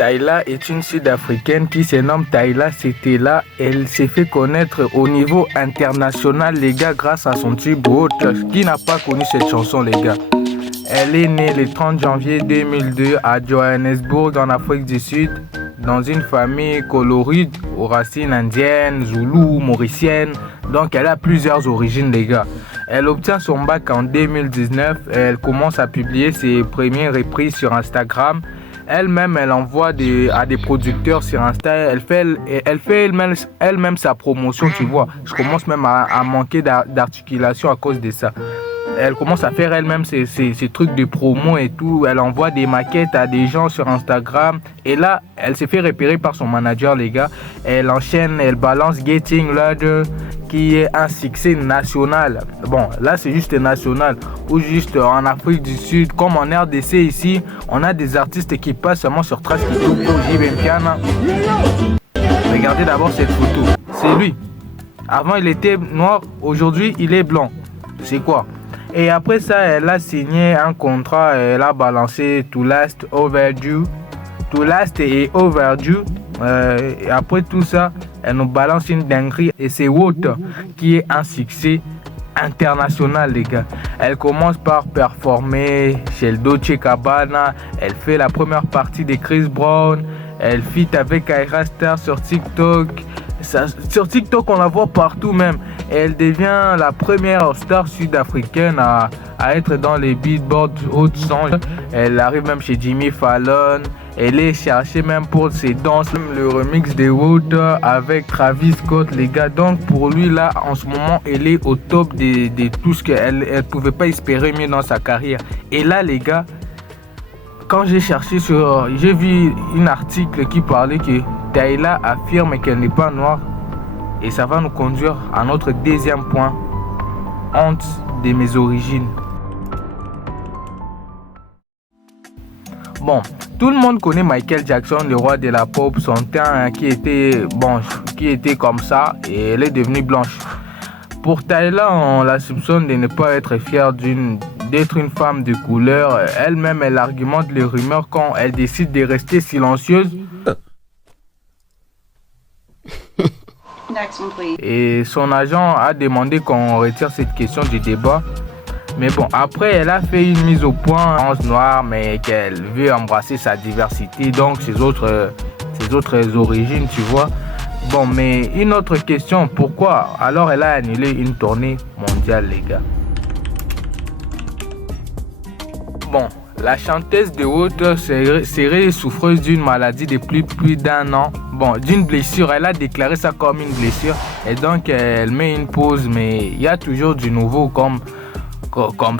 Tayla est une Sud-Africaine qui se nomme Tayla Setela. Elle s'est fait connaître au niveau international, les gars, grâce à son tube Haute. Qui n'a pas connu cette chanson, les gars? Elle est née le 30 janvier 2002 à Johannesburg, en Afrique du Sud, dans une famille coloride aux racines indiennes, zoulou, mauriciennes. Donc, elle a plusieurs origines, les gars. Elle obtient son bac en 2019 et elle commence à publier ses premières reprises sur Instagram. Elle-même, elle envoie à des producteurs sur Insta. Elle fait elle-même sa promotion, tu vois. Je commence même à manquer d'articulation à cause de ça. Elle commence à faire elle-même ses trucs de promo et tout. Elle envoie des maquettes à des gens sur Instagram. Et là, elle s'est fait repérer par son manager, les gars. Elle enchaîne, elle balance Getting Louder, qui est un succès national. Bon, là, c'est juste national. Ou juste en Afrique du Sud, comme en RDC ici, on a des artistes qui passent seulement sur Trash Kitoko, Jibempiana. Regardez d'abord cette photo. C'est lui. Avant, il était noir. Aujourd'hui, il est blanc. C'est quoi? Et après ça, elle a signé un contrat, elle a balancé To Last Overdue. To Last et Overdue. Et après tout ça, elle nous balance une dinguerie. Et c'est Water qui est un succès international, les gars. Elle commence par performer chez le Dolce Gabbana. Elle fait la première partie de Chris Brown. Elle feat avec Ayra Starr sur TikTok. Sur TikTok, on la voit partout même. Et elle devient la première star sud-africaine à être dans les Billboard Hot 100. Elle arrive même chez Jimmy Fallon. Elle est cherchée même pour ses danses. Le remix de Water avec Travis Scott, les gars. Donc pour lui, là, en ce moment, elle est au top de tout ce qu'elle ne pouvait pas espérer mieux dans sa carrière. Et là, les gars, quand j'ai cherché j'ai vu un article qui parlait que Tayla affirme qu'elle n'est pas noire. Et ça va nous conduire à notre deuxième point. Honte de mes origines. Bon, tout le monde connaît Michael Jackson, le roi de la pop, son teint qui était comme ça et elle est devenue blanche. Pour Tayla, on la soupçonne de ne pas être fière d'être une femme de couleur. Elle-même, elle argumente les rumeurs quand elle décide de rester silencieuse. Et son agent a demandé qu'on retire cette question du débat. Mais bon, après, elle a fait une mise au point en noir, mais qu'elle veut embrasser sa diversité, donc ses autres origines, tu vois. Bon, mais une autre question, pourquoi alors elle a annulé une tournée mondiale, les gars? Bon, la chanteuse de Water serait souffreuse d'une maladie depuis plus d'un an. Bon, d'une blessure, elle a déclaré ça comme une blessure. Et donc, elle met une pause, mais il y a toujours du nouveau comme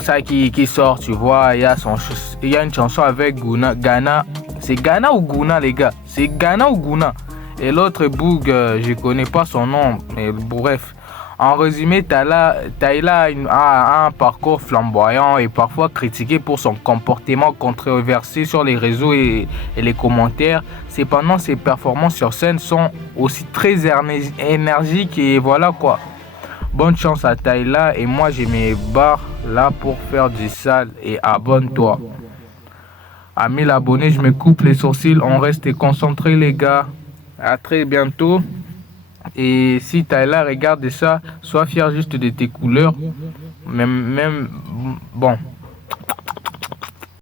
ça qui sort, tu vois. Il y a une chanson avec Ghana. C'est Ghana ou Guna, les gars? C'est Ghana ou Guna? Et l'autre Boog, je connais pas son nom, mais bref. En résumé, Tayla a un parcours flamboyant et parfois critiqué pour son comportement controversé sur les réseaux et les commentaires. Cependant, ses performances sur scène sont aussi très énergiques et voilà quoi. Bonne chance à Tayla et moi je me barre là pour faire du sale et abonne-toi. À 1000 abonnés, je me coupe les sourcils, on reste concentrés les gars. À très bientôt. Et si Tayla regarde ça, sois fier juste de tes couleurs. Même bon,